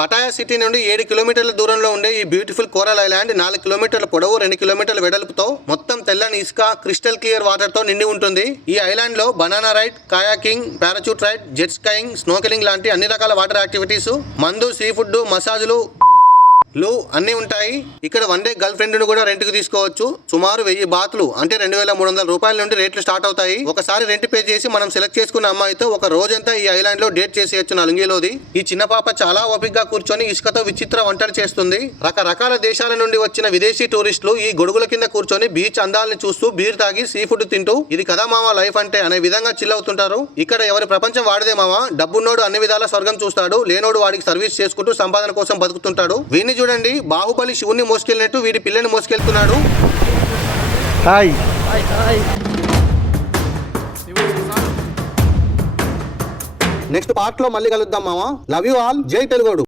Pattaya city నుండి 7 కిలోమీటర్ల దూరంలో ఉండే ఈ బ్యూటిఫుల్ కోరల్ ఐలాండ్ 4 కిలోమీటర్ల పొడవు 2 కిలోమీటర్ల వెడల్పుతో మొత్తం తెల్లని ఇసుక క్రిస్టల్ క్లియర్ వాటర్ తో నిండి ఉంటుంది. ఈ ఐలాండ్ లో banana ride, kayaking, parachute ride, jet skiing, snorkelling లాంటి అన్ని రకాల వాటర్ యాక్టివిటీస్, మందు, సీ ఫుడ్, మసాజులు అన్ని ఉంటాయి. ఇక్కడ వన్ డే గర్ల్ ఫ్రెండ్ ను కూడా రెంట్ కి తీసుకోవచ్చు. సుమారు 1000 బాతులు అంటే 2300 రూపాయల నుండి రేట్లు స్టార్ట్ అవుతాయి. ఒకసారి రెంట్ పే చేసి మనం సెలెక్ట్ చేసుకున్న అమ్మాయితో ఒక రోజంతా ఈ ఐలాండ్ లో డేట్ చేసేయచ్చు. లుంగిలోది ఈ చిన్న పాప చాలా ఓపిక గా కూర్చొని ఇసుకతో విచిత్ర వంటలు చేస్తుంది. రకరకాల దేశాల నుండి వచ్చిన విదేశీ టూరిస్టులు ఈ గొడుగుల కింద కూర్చొని బీచ్ అందాలని చూస్తూ బీర్ తాగి సీ ఫుడ్ తింటూ ఇది కదా మామ లైఫ్ అంటే అనే విధంగా చిల్ అవుతుంటారు. ఇక్కడ ఎవరి ప్రపంచం వాడిదే మామ. డబ్బున్నోడు అన్ని విధాల స్వర్గం చూస్తాడు, లేనోడు వాడికి సర్వీస్ చేసుకుంటూ సంపాదన కోసం బతుకుతుంటాడు. వీడిని చూడండి, బాహుబలి శివుని మోసుకెళ్ళినట్టు వీడి పిల్లని మోసుకెళ్తున్నాడు. నెక్స్ట్ పార్ట్ లో మళ్ళీ కలుద్దాం మామ. Love you all. జై తెలుగోడు.